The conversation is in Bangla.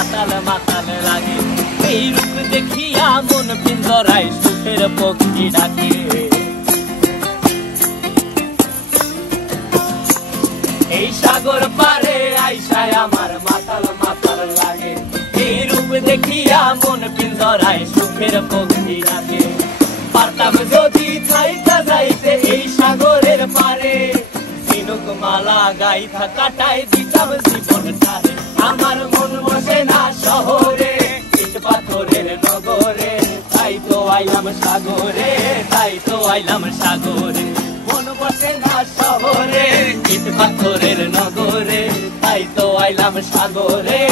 মাতাল মাতাল লাগে। এই রূপ দেখিয়া মন পিঞ্জরায় সুখের পক্ষী ডাকে। এই সাগর পারে আইসায় আমার মাতাল মাতাল লাগে। এই রূপ দেখিয়া মন পিঞ্জরায় সুখের পক্ষী ডাকে। পারতাম যদি থাইকা যাইতে এই সাগরের পারে, ঝিনুক মালা গাইথা কাটাই দিতাম জীবনটারে। আমার মন বসে না শহরে, ইট পাথরের নগরে, তাই তো আইলাম সাগরে, তাই তো আইলাম সাগরে। মন বসে না শহরে, ইট পাথরের নগরে, তাই তো আইলাম সাগরে,